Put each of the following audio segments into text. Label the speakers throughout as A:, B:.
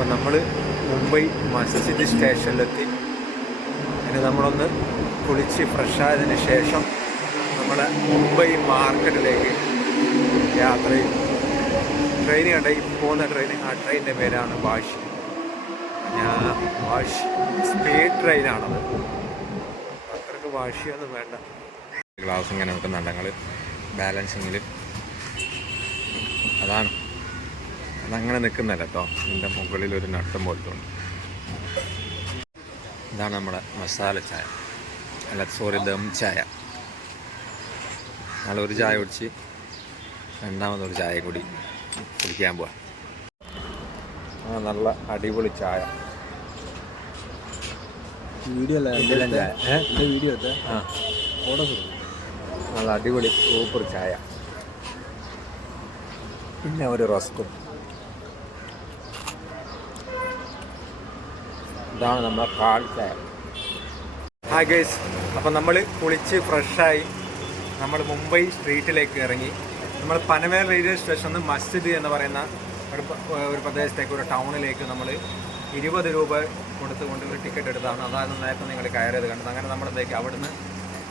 A: അപ്പം നമ്മൾ മുംബൈ മസ്ജിദ് സ്റ്റേഷനിലെത്തി. ഇനി നമ്മളൊന്ന് കുളിച്ച് ഫ്രഷായതിന് ശേഷം നമ്മൾ മുംബൈ മാർക്കറ്റിലേക്ക് യാത്ര ചെയ്യും. ട്രെയിൻ കണ്ട? ഈ പോകുന്ന ട്രെയിൻ ആ ട്രെയിനിന്റെ പേരാണ് വാഷ്. ഞാൻ വാഷ്. സ്പീഡ് ട്രെയിനാണത് അത്രയ്ക്ക് വാഷിയൊന്നും വേണ്ട. ഗ്ലാസ് ഇങ്ങനെ വെക്കുന്നുണ്ട്. ഞങ്ങൾ ബാലൻസിങ്ങിൽ അതാണ്. അതങ്ങനെ നിൽക്കുന്നില്ല കേട്ടോ. ഇതിന്റെ മുകളിൽ ഒരു നട്ടം പോലത്തെ ഉണ്ട് ഇതാണ് നമ്മുടെ മസാല ചായ. അല്ല സോറി ദം ചായ. നാളെ ഒരു ചായ കുടിച്ച് രണ്ടാമതൊരു ചായ കൂടി കുടിക്കാൻ പോവാ. ആ നല്ല അടിപൊളി ചായ.
B: വീഡിയോ വീഡിയോ
A: നല്ല അടിപൊളി സൂപ്പർ ചായ. പിന്നെ ഒരു റസ്കും. ഇതാണ് നമ്മുടെ കാൾ ചായ ഹായ് ഗേസ് അപ്പം നമ്മൾ കുളിച്ച് ഫ്രഷായി നമ്മൾ മുംബൈ സ്ട്രീറ്റിലേക്ക് ഇറങ്ങി. നമ്മൾ പനവേൽ റെയിൽവേ സ്റ്റേഷനിൽ നിന്ന് മസ്ജിദ് എന്ന് പറയുന്ന ഒരു ഒരു പ്രദേശത്തേക്ക് ഒരു ടൗണിലേക്ക് നമ്മൾ ഇരുപത് രൂപ കൊടുത്തുകൊണ്ട് ഒരു ടിക്കറ്റ് എടുത്താണ്. അതാണ് നേരത്തെ നിങ്ങൾ കയറിയത് കണ്ടത്. അങ്ങനെ നമ്മളെന്തേക്ക് അവിടുന്ന്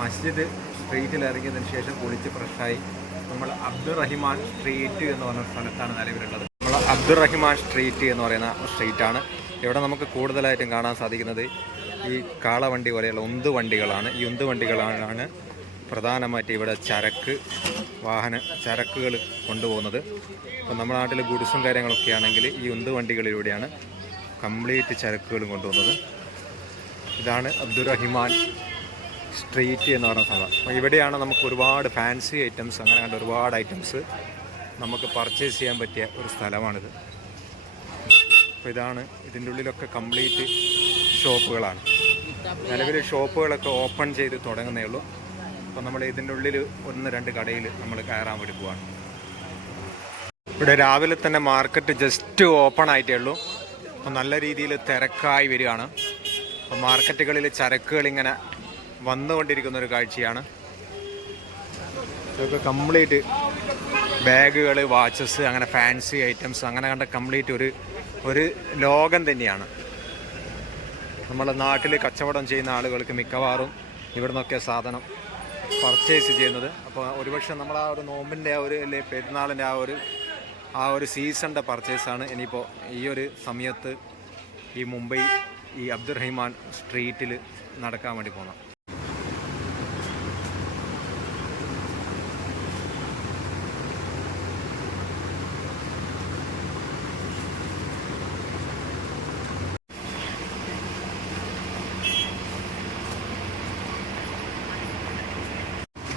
A: മസ്ജിദ് സ്ട്രീറ്റിൽ ഇറങ്ങിയതിന് ശേഷം കുളിച്ച് ഫ്രഷായി നമ്മൾ അബ്ദുറഹിമാൻ സ്ട്രീറ്റ് എന്ന് പറഞ്ഞ സ്ഥലത്താണ് നിലവിലുള്ളത്. നമ്മൾ അബ്ദുറഹിമാൻ സ്ട്രീറ്റ് എന്ന് പറയുന്ന സ്ട്രീറ്റാണ് ഇവിടെ നമുക്ക് കൂടുതലായിട്ടും കാണാൻ സാധിക്കുന്നത് ഈ കാളവണ്ടി പോലെയുള്ള ഉന്ത് വണ്ടികളാണ് ഈ ഉന്ത് വണ്ടികളാണ് പ്രധാനമായിട്ട് ഇവിടെ ചരക്ക് വാഹന ചരക്കുകൾ കൊണ്ടുപോകുന്നത്. അപ്പോൾ നമ്മുടെ നാട്ടിൽ ഗുഡ്സും കാര്യങ്ങളൊക്കെ ആണെങ്കിൽ ഈ ഉന്ത് വണ്ടികളിലൂടെയാണ് കംപ്ലീറ്റ് ചരക്കുകളും കൊണ്ടുപോകുന്നത്. ഇതാണ് അബ്ദുറഹിമാൻ സ്ട്രീറ്റ് എന്ന് പറയുന്ന സ്ഥലം. അപ്പോൾ ഇവിടെയാണ് നമുക്ക് ഒരുപാട് ഫാൻസി ഐറ്റംസ് അങ്ങനെ ഒരുപാട് ഐറ്റംസ് നമുക്ക് പർച്ചേസ് ചെയ്യാൻ പറ്റിയ ഒരു സ്ഥലമാണിത്. അപ്പോൾ ഇതാണ് ഇതിന്റെ ഉള്ളിലൊക്കെ കംപ്ലീറ്റ് ഷോപ്പുകളാണ്. നിലവിൽ ഷോപ്പുകളൊക്കെ ഓപ്പൺ ചെയ്ത് തുടങ്ങുന്നേ ഉള്ളൂ. അപ്പോൾ നമ്മൾ ഇതിന്റെ ഉള്ളിൽ ഒന്ന് രണ്ട് കടയിൽ നമ്മൾ കയറാൻ വേണ്ടി പോവാണ്. ഇവിടെ രാവിലെ തന്നെ മാർക്കറ്റ് ജസ്റ്റ് ഓപ്പൺ ആയിട്ടേ ഉള്ളൂ. അപ്പോൾ നല്ല രീതിയിൽ തിരക്കായി വരികയാണ്. അപ്പോൾ മാർക്കറ്റുകളിൽ ചരക്കുകൾ ഇങ്ങനെ വന്നുകൊണ്ടിരിക്കുന്ന ഒരു കാഴ്ചയാണ്. ഇതൊക്കെ കംപ്ലീറ്റ് ബാഗുകൾ വാച്ചസ് അങ്ങനെ ഫാൻസി ഐറ്റംസ് അങ്ങനെ കണ്ട കംപ്ലീറ്റ് ഒരു ഒരു ലോകം തന്നെയാണ്. നമ്മളെ നാട്ടിൽ കച്ചവടം ചെയ്യുന്ന ആളുകൾക്ക് മിക്കവാറും ഇവിടെ നിന്നൊക്കെ സാധനം പർച്ചേസ് ചെയ്യുന്നത്. അപ്പോൾ ഒരുപക്ഷെ നമ്മൾ ആ ഒരു നോമ്പിന്റെ ആ ഒരു അല്ലെ പെരുന്നാളിന്റെ ആ ഒരു ആ ഒരു സീസണിന്റെ പർച്ചേസാണ് ഇനിയിപ്പോൾ ഈ ഒരു സമയത്ത് ഈ മുംബൈ ഈ അബ്ദുറഹിമാൻ സ്ട്രീറ്റിൽ നടക്കാൻ വേണ്ടി പോകുന്നത്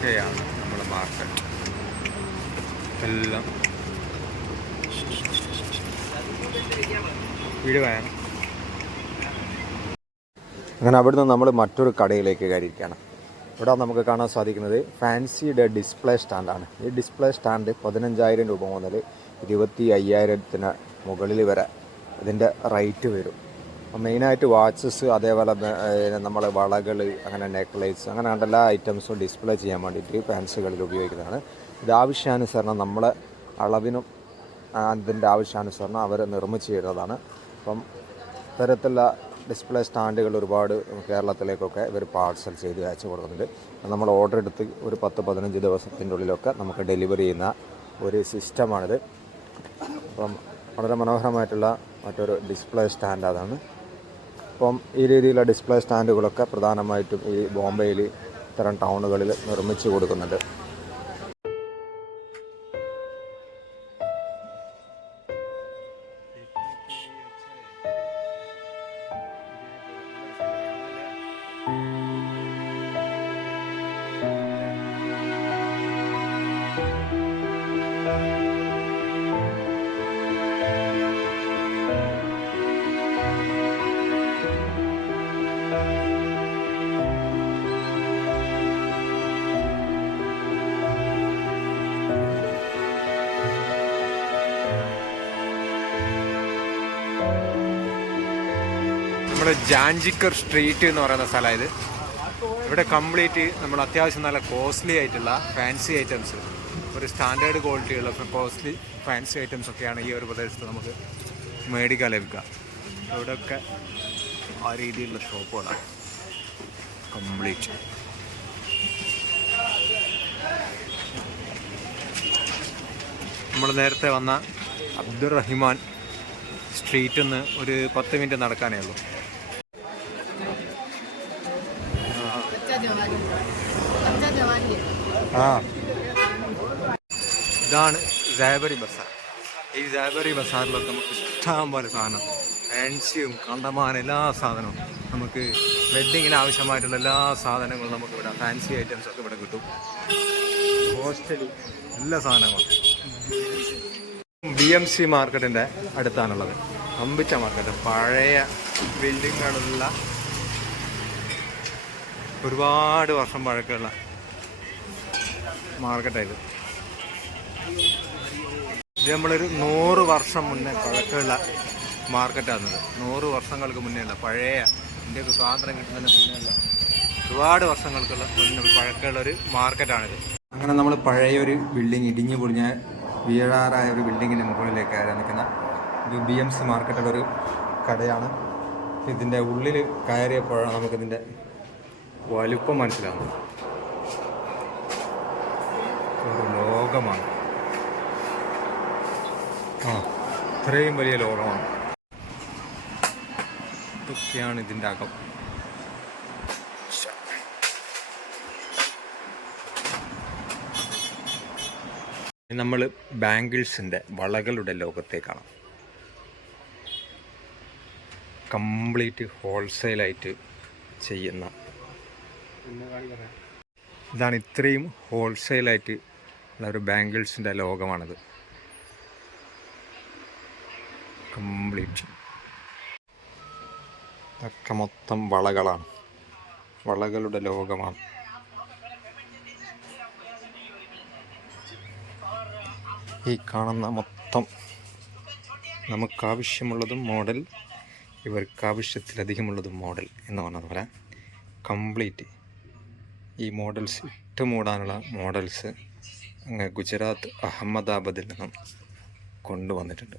A: ഇതൊക്കെയാണ് നമ്മുടെ മാർക്കറ്റ് എല്ലാം അവിടെ അങ്ങനെ അവിടുന്ന് നമ്മൾ മറ്റൊരു കടയിലേക്ക് കയറിയിരിക്കുകയാണ്. ഇവിടെ നമുക്ക് കാണാൻ സാധിക്കുന്നത് ഫാൻസിയുടെ ഡിസ്പ്ലേ സ്റ്റാൻഡാണ്. ഈ ഡിസ്പ്ലേ സ്റ്റാൻഡ് പതിനഞ്ചായിരം രൂപ മുതൽ ഇരുപത്തി അയ്യായിരത്തിന് മുകളിൽ വരെ ഇതിന്റെ റേറ്റ് വരും. മെയിനായിട്ട് വാച്ചസ് അതേപോലെ നമ്മൾ വളകൾ അങ്ങനെ നെക്ലേസ് അങ്ങനെ എല്ലാ ഐറ്റംസും ഡിസ്പ്ലേ ചെയ്യാൻ വേണ്ടിയിട്ട് ഫാൻസികളിൽ ഉപയോഗിക്കുന്നതാണ്. ഇത് ആവശ്യാനുസരണം നമ്മളെ അളവിനും അതിന്റെ ആവശ്യാനുസരണം അവർ നിർമ്മിച്ചു തരുന്നതാണ്. അപ്പം ഇത്തരത്തിലുള്ള ഡിസ്പ്ലേ സ്റ്റാൻഡുകൾ ഒരുപാട് കേരളത്തിലേക്കൊക്കെ ഇവർ പാർസൽ ചെയ്ത് അയച്ചു കൊടുക്കുന്നുണ്ട്. നമ്മൾ ഓർഡർ എടുത്ത് ഒരു പത്ത് പതിനഞ്ച് ദിവസത്തിന്റെ ഉള്ളിലൊക്കെ നമുക്ക് ഡെലിവറി ചെയ്യുന്ന ഒരു സിസ്റ്റമാണിത്. അപ്പം വളരെ മനോഹരമായിട്ടുള്ള മറ്റൊരു ഡിസ്പ്ലേ സ്റ്റാൻഡ് അതാണ്. അപ്പം ഈ രീതിയിലുള്ള ഡിസ്പ്ലേ സ്റ്റാൻഡുകളൊക്കെ പ്രധാനമായിട്ടും ഈ ബോംബെയിൽ ഇത്തരം ടൗണുകളിൽ നിർമ്മിച്ചു കൊടുക്കുന്നുണ്ട്. ജാഞ്ചിക്കർ സ്ട്രീറ്റ് എന്ന് പറയുന്ന സ്ഥലമാണ് ഇത് ഇവിടെ കംപ്ലീറ്റ് നമ്മൾ അത്യാവശ്യം നല്ല കോസ്റ്റ്ലി ആയിട്ടുള്ള ഫാൻസി ഐറ്റംസ്. ഒരു സ്റ്റാൻഡേർഡ് ക്വാളിറ്റിയുള്ള കോസ്റ്റ്ലി ഫാൻസി ഐറ്റംസ് ഒക്കെയാണ് ഈ ഒരു പ്രദേശത്ത് നമുക്ക് മേടിക്കാൻ ലഭിക്കുക. ഇവിടെയൊക്കെ ആ രീതിയിലുള്ള ഷോപ്പുകളാണ്. കംപ്ലീറ്റ്. നമ്മൾ നേരത്തെ വന്ന അബ്ദുറഹിമാൻ സ്ട്രീറ്റിൽ നിന്ന് ഒരു പത്ത് മിനിറ്റ് നടക്കാനേ ഉള്ളൂ. ഇതാണ് ജാബറി ബസാർ ഈ ജാബറി ബസാറിലൊക്കെ നമുക്ക് ഇഷ്ടം സാധനം. ഫാൻസിയും കണ്ടമാനം എല്ലാ സാധനവും. നമുക്ക് വെഡ്ഡിങ്ങിന് ആവശ്യമായിട്ടുള്ള എല്ലാ സാധനങ്ങളും നമുക്ക് ഇവിടെ ഫാൻസി ഐറ്റംസ് ഒക്കെ ഇവിടെ കിട്ടും. ഹോസ്റ്റലി എല്ലാ സാധനങ്ങളും. ബി എം സി മാർക്കറ്റിന്റെ അടുത്താണുള്ളത്. അമ്പിച്ച മാർക്കറ്റ് പഴയ ബിൽഡിങ്ങുകളുള്ള ഒരുപാട് വർഷം പഴക്കമുള്ള മാർക്കറ്റായത് ഇത് നമ്മളൊരു നൂറ് വർഷം മുന്നേ പഴക്കമുള്ള മാർക്കറ്റാണത് നൂറ് വർഷങ്ങൾക്ക് മുന്നേ ഉള്ള പഴയ ഇന്ത്യയ്ക്ക് സ്വാതന്ത്ര്യം കിട്ടുന്നതിന് മുന്നേ ഉള്ള ഒരുപാട് വർഷങ്ങൾക്കുള്ള പഴക്കമുള്ള ഒരു മാർക്കറ്റാണിത് അങ്ങനെ നമ്മൾ പഴയ ഒരു ഇടിഞ്ഞു പൊളിഞ്ഞ വീഴാറായ ഒരു ബിൽഡിങ്ങിന്റെ മുകളിലേക്ക് കയറി നിൽക്കുന്ന ഒരു ബി എം സി മാർക്കറ്റുള്ള ഒരു കടയാണ്. ഇതിന്റെ ഉള്ളിൽ കയറിയപ്പോഴാണ് നമുക്കിതിന്റെ വലുപ്പം മനസ്സിലാവുന്നത് ഒരു ലോകമാണ്. ആ ഇത്രയും വലിയ ലോകമാണ്. ഇതൊക്കെയാണ് ഇതിന്റെ അകം. നമ്മൾ ബാങ്കിൾസിന്റെ വളകളുടെ ലോകത്തേക്കാണ്. കംപ്ലീറ്റ് ഹോൾസെയിലായിട്ട് ചെയ്യുന്ന. ഇതാണ് ഇത്രയും ഹോൾസെയിലായിട്ട് ഉള്ള ഒരു ബാംഗിൾസിന്റെ ലോകമാണിത്. കംപ്ലീറ്റ് ഇതൊക്കെ മൊത്തം വളകളാണ്. വളകളുടെ ലോകമാണ്. ഈ കാണുന്ന മൊത്തം നമുക്കാവശ്യമുള്ളതും മോഡൽ ഇവർക്ക് ആവശ്യത്തിലധികമുള്ളതും മോഡൽ എന്ന് പറഞ്ഞത് പോലെ. കംപ്ലീറ്റ് ഈ മോഡൽസ് ഇട്ട് മൂടാനുള്ള മോഡൽസ് ഗുജറാത്ത് അഹമ്മദാബാദിൽ നിന്നും കൊണ്ടുവന്നിട്ടുണ്ട്.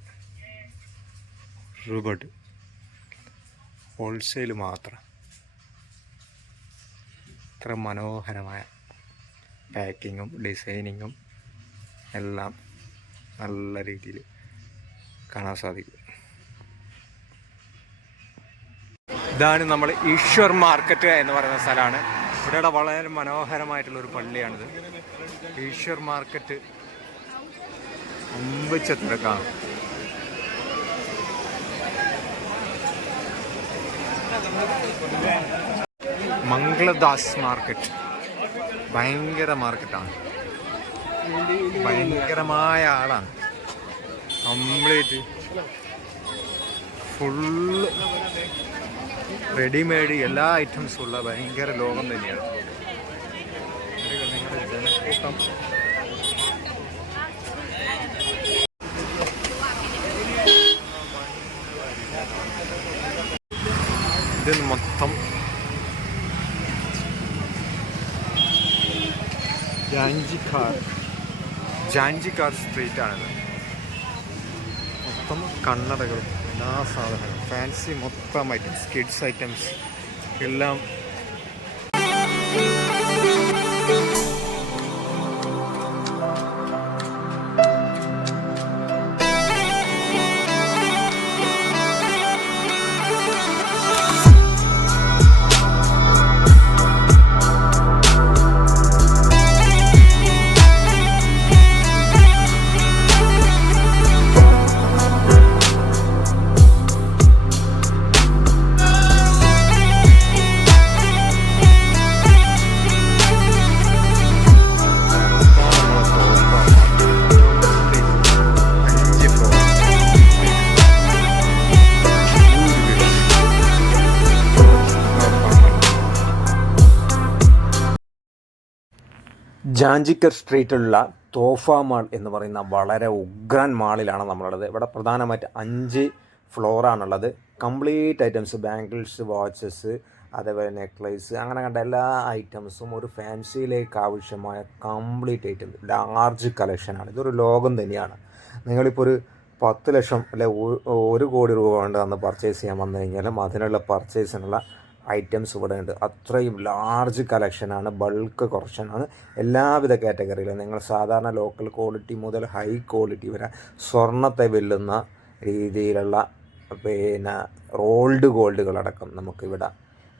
A: റുബഡ് ഹോൾസെയിൽ മാത്രം. ഇത്ര മനോഹരമായ പാക്കിങ്ങും ഡിസൈനിങ്ങും എല്ലാം നല്ല രീതിയിൽ കാണാൻ സാധിക്കും. ഇതാണ് നമ്മൾ ഈശ്വർ മാർക്കറ്റ് എന്ന് പറയുന്ന സ്ഥലമാണ്. ഇവിടെ വളരെ മനോഹരമായിട്ടുള്ള ഒരു പള്ളിയാണിത്. ഈശ്വർ മാർക്കറ്റ് അമ്പച്ചത്തിലൊക്കെയാണ് മംഗളദാസ് മാർക്കറ്റ്. ഭയങ്കര മാർക്കറ്റാണ്. ഭയങ്കരമായ ആളാണ്. കംപ്ലീറ്റ്. ഫുള്ള് റെഡിമെയ്ഡ് എല്ലാ ഐറ്റംസും ഉള്ള ഭയങ്കര ലോകം തന്നെയാണ്. ഇത് മൊത്തം ജാഞ്ചിക്കാർ ജാഞ്ചിക്കാർ സ്ട്രീറ്റാണിത് മൊത്തം കണ്ണടകളും എല്ലാ സാധനങ്ങളും. ഫാൻസി മൊത്തം ഐറ്റംസ് കിഡ്സ് ഐറ്റംസ് എല്ലാം ജാഞ്ചിക്കർ സ്ട്രീറ്റിലുള്ള തോഫ മാൾ എന്ന് പറയുന്ന വളരെ ഉഗ്രൻ മാളിലാണ് നമ്മളുള്ളത്. ഇവിടെ പ്രധാനമായിട്ട് അഞ്ച് ഫ്ലോറാണുള്ളത് കംപ്ലീറ്റ് ഐറ്റംസ് ബാംഗിൾസ് വാച്ചസ് അതേപോലെ നെക്ലേസ് അങ്ങനെ കണ്ട എല്ലാ ഐറ്റംസും ഒരു ഫാൻസിയിലേക്ക് ആവശ്യമായ കംപ്ലീറ്റ് ഐറ്റംസ് ലാർജ് കളക്ഷനാണ് ഇതൊരു ലോകം തന്നെയാണ്. നിങ്ങളിപ്പോൾ ഒരു പത്ത് ലക്ഷം അല്ലെ ഒരു കോടി രൂപ കൊണ്ട് അന്ന് പർച്ചേസ് ചെയ്യാൻ വന്നു കഴിഞ്ഞാലും അതിനുള്ള പർച്ചേസിനുള്ള ഐറ്റംസ് ഇവിടെ ഉണ്ട് അത്രയും ലാർജ് കളക്ഷനാണ് ബൾക്ക് കുറച്ചാണ് എല്ലാവിധ കാറ്റഗറിയിലും നിങ്ങൾ സാധാരണ ലോക്കൽ ക്വാളിറ്റി മുതൽ ഹൈ ക്വാളിറ്റി വരെ സ്വർണത്തെ വെല്ലുന്ന രീതിയിലുള്ള പിന്നെ റോൾഡ് ഗോൾഡുകളടക്കം നമുക്കിവിടെ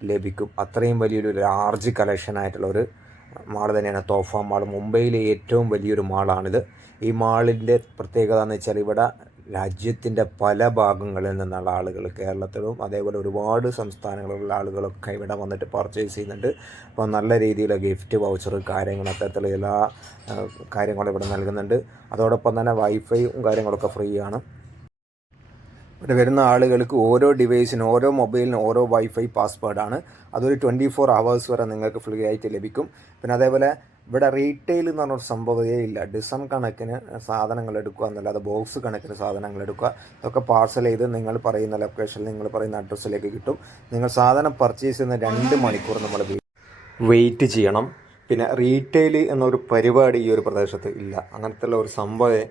A: ലഭിക്കും. അത്രയും വലിയൊരു ലാർജ് കളക്ഷനായിട്ടുള്ള ഒരു മാൾ തന്നെയാണ്. തോഫ മാൾ മുംബൈയിലെ ഏറ്റവും വലിയൊരു മാളാണിത് ഈ മാളിന്റെ പ്രത്യേകത എന്ന് വെച്ചാൽ ഇവിടെ രാജ്യത്തിന്റെ പല ഭാഗങ്ങളിൽ നിന്നുള്ള ആളുകൾ കേരളത്തിലും അതേപോലെ ഒരുപാട് സംസ്ഥാനങ്ങളിലുള്ള ആളുകളൊക്കെ ഇവിടെ വന്നിട്ട് പർച്ചേസ് ചെയ്യുന്നുണ്ട്. അപ്പോൾ നല്ല രീതിയിലുള്ള ഗിഫ്റ്റ് വൗച്ചർ കാര്യങ്ങൾ അത്തരത്തിലുള്ള എല്ലാ കാര്യങ്ങളും ഇവിടെ നൽകുന്നുണ്ട്. അതോടൊപ്പം തന്നെ വൈഫൈയും കാര്യങ്ങളൊക്കെ ഫ്രീ ആണ് ഇവിടെ വരുന്ന ആളുകൾക്ക് ഓരോ ഡിവൈസിനും ഓരോ മൊബൈലിനും ഓരോ വൈഫൈ പാസ്വേഡാണ് അതൊരു ട്വന്റി ഫോർ അവേഴ്സ് വരെ നിങ്ങൾക്ക് ഫ്രീ ആയിട്ട് ലഭിക്കും. പിന്നെ അതേപോലെ ഇവിടെ റീറ്റെയിൽ എന്ന് പറഞ്ഞൊരു സംഭവമേ ഇല്ല. ഡിസം കണക്കിന് സാധനങ്ങൾ എടുക്കുക എന്നല്ലാതെ ബോക്സ് കണക്കിന് സാധനങ്ങൾ എടുക്കുക. ഇതൊക്കെ പാർസൽ ചെയ്ത് നിങ്ങൾ പറയുന്ന ലൊക്കേഷനിൽ നിങ്ങൾ പറയുന്ന അഡ്രസ്സിലേക്ക് കിട്ടും. നിങ്ങൾ സാധനം പർച്ചേസ് ചെയ്യുന്ന രണ്ട് മണിക്കൂർ നമ്മൾ വെയിറ്റ് ചെയ്യണം. പിന്നെ റീറ്റെയിൽ എന്നൊരു പരിപാടി ഈ ഒരു പ്രദേശത്ത് ഇല്ല. അങ്ങനത്തെ ഒരു സംഭവമേ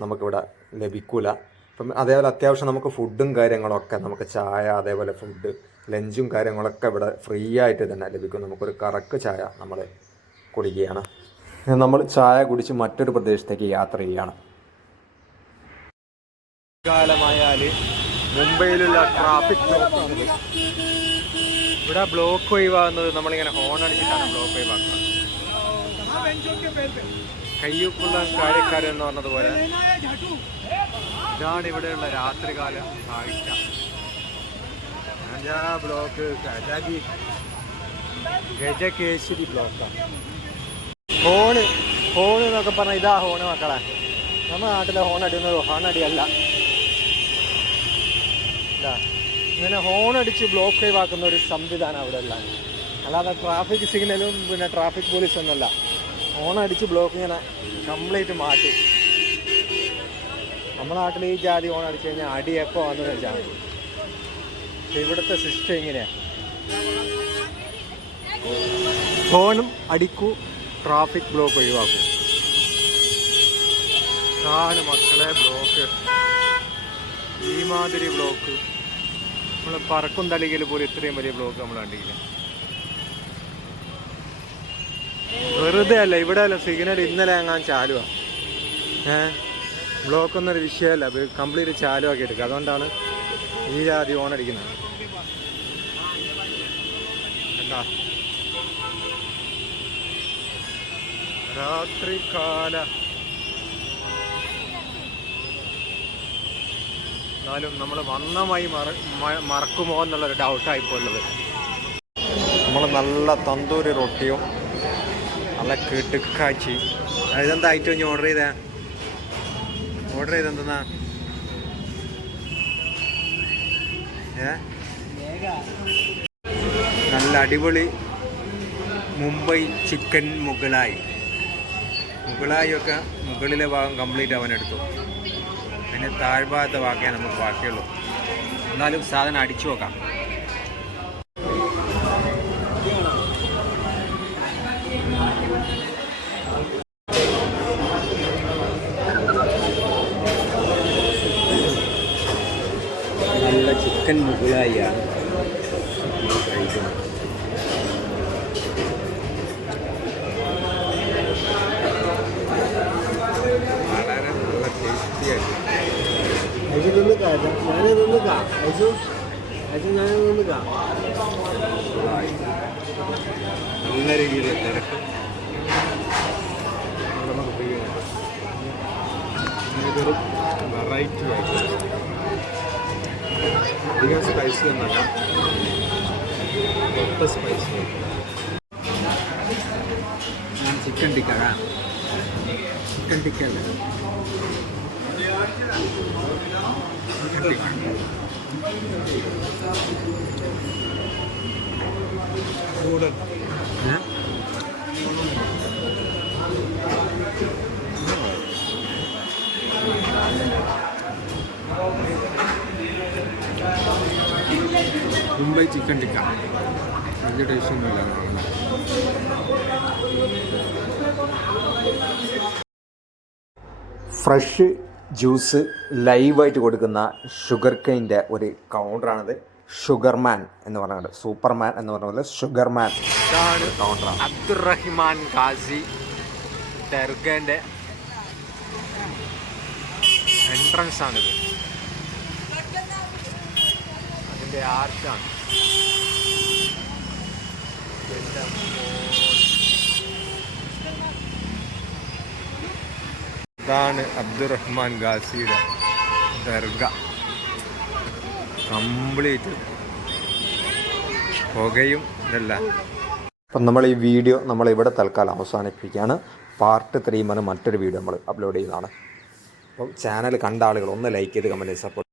A: നമുക്കിവിടെ ലഭിക്കൂല. അപ്പം അതേപോലെ അത്യാവശ്യം നമുക്ക് ഫുഡും കാര്യങ്ങളൊക്കെ നമുക്ക് ചായ അതേപോലെ ഫുഡ് ലഞ്ചും കാര്യങ്ങളൊക്കെ ഇവിടെ ഫ്രീ ആയിട്ട് തന്നെ ലഭിക്കും. നമുക്കൊരു കറക്ക് ചായ നമ്മൾ കുടിക്കുകയാണ്. നമ്മൾ ചായ കുടിച്ച് മറ്റൊരു പ്രദേശത്തേക്ക് യാത്ര ചെയ്യുകയാണ്. കാലമായാൽ മുംബൈയിലുള്ള ട്രാഫിക് ബ്ലോക്കാണിത് ഇവിടെ ബ്ലോക്ക് ഒഴിവാകുന്നത് നമ്മളിങ്ങനെ ഹോൺ അടിച്ചിട്ടാണ് ബ്ലോക്ക് ഒഴിവാക്കുന്നത്. കയ്യൂക്കുള്ള കാര്യക്കാരൻ എന്ന് പറഞ്ഞതുപോലെ ഇതാണ് ഇവിടെയുള്ള രാത്രികാല കാഴ്ച. ബ്ലോക്ക് ഗജകേശ്വരി ബ്ലോക്കാണ് ഹോണ് ഹോൺ എന്നൊക്കെ പറഞ്ഞാൽ ഇതാ ഹോണ് മക്കളെ. നമ്മുടെ നാട്ടിലെ ഹോൺ അടിയുന്നത് ഹോൺ അടിയല്ല ഇതാ ഇങ്ങനെ ഹോൺ അടിച്ച് ബ്ലോക്ക് ഒഴിവാക്കുന്ന ഒരു സംവിധാനം അവിടെ ഉള്ള. അല്ലാതെ ട്രാഫിക് സിഗ്നലും പിന്നെ ട്രാഫിക് പോലീസ് ഒന്നുമല്ല. ഹോൺ അടിച്ച് ബ്ലോക്ക് ഇങ്ങനെ കംപ്ലീറ്റ് മാറ്റി. നമ്മുടെ നാട്ടിൽ ഈ ജാതി ഹോൺ അടിച്ചു കഴിഞ്ഞാൽ അടി എപ്പോൾ വന്നു വെച്ചാൽ മതി. ഇവിടുത്തെ സിസ്റ്റം ഇങ്ങനെയാണ് ഹോണും അടിക്കൂ ട്രാഫിക് ബ്ലോക്ക് ഒഴിവാക്കും. നാല് മക്കളെ ബ്ലോക്ക്. ഈ മാതിരി ബ്ലോക്ക്. നമ്മൾ പറക്കും തളികയിൽ പോലും ഇത്രയും വലിയ ബ്ലോക്ക് നമ്മൾ കണ്ടില്ല വെറുതെ അല്ല ഇവിടെ അല്ല സിഗ്നൽ ഇന്നലെ അങ്ങാൻ ചാലുവാ. ഏ? ബ്ലോക്ക് എന്നൊരു വിഷയമല്ല കംപ്ലീറ്റ് ചാലുവാക്കി എടുക്കുക അതുകൊണ്ടാണ് ഈ ജാതി ഓൺ അടിക്കുന്നത്. രാത്രികാല. എന്നാലും നമ്മൾ വന്നമായി മറക്കുമോ എന്നുള്ളൊരു ഡൗട്ടായി ഉള്ളത്. നമ്മൾ നല്ല തന്തൂരി റൊട്ടിയും നല്ല കിട്ടുക്കാച്ചി ഇതെന്താ ഐറ്റം ഞാൻ ഓർഡർ ചെയ്തേ? ഓർഡർ ഏ? നല്ല അടിപൊളി മുംബൈ ചിക്കൻ മുഗളായി. മുഗളായി ഒക്കെ മുകളിലെ ഭാഗം കംപ്ലീറ്റ് അവൻ എടുത്തു. പിന്നെ താഴ്ഭാഗത്തെ ബാക്കിയേ നമുക്ക് ബാക്കിയുള്ളൂ. എന്നാലും സാധനം അടിച്ചു നോക്കാം നല്ല ചിക്കൻ മുഗളായിയാണ് കഴിക്കുന്നത് വളരെ നല്ല ടേസ്റ്റിയായിട്ട്
B: കാ ഞാനിതൊന്ന് കാ. അയച്ചു അയച്ചു ഞാനിതൊന്ന് കാ.
A: നല്ല രീതിയിൽ തിരക്ക്. ഇതൊരു വെറൈറ്റി ആയിട്ട് അധികം സ്പൈസി എന്നല്ല ഒത്ത സ്പൈസി ഞാൻ ചിക്കൻ ടിക്കറാ ചിക്കൻ ടിക്ക മുംബൈ ചിക്കൻ ടിക്ക. വലിയ ടേസ്റ്റൊന്നുമില്ല ഫ്രഷ് ജ്യൂസ് ലൈവായിട്ട് കൊടുക്കുന്ന ഷുഗർ കെയിന്റെ ഒരു കൗണ്ടറാണിത്. ഷുഗർമാൻ എന്ന് പറയുന്നത് സൂപ്പർമാൻ എന്ന് പറയുന്നത് ഷുഗർമാൻ കൗണ്ടറാണ്. അബ്ദുറഹിമാൻ ഖാസി ദർഗന്റെ എൻട്രൻസ് ആണിത് അതിന്റെ ആർച്ചാണ് ഇതാണ് അബ്ദുറഹ്മാൻ ഖാസിയുടെ ദർഗ. കംപ്ലീറ്റ്. പുകയും ഇതല്ല. അപ്പം നമ്മൾ ഈ വീഡിയോ നമ്മൾ ഇവിടെ തൽക്കാലം അവസാനിപ്പിക്കുകയാണ്. പാർട്ട് ത്രീ മറ്റൊരു വീഡിയോ നമ്മൾ അപ്ലോഡ് ചെയ്യുന്നതാണ്. അപ്പം ചാനൽ കണ്ട ആളുകൾ ഒന്ന് ലൈക്ക് ചെയ്ത് കമന്റ് സപ്പോർട്ട്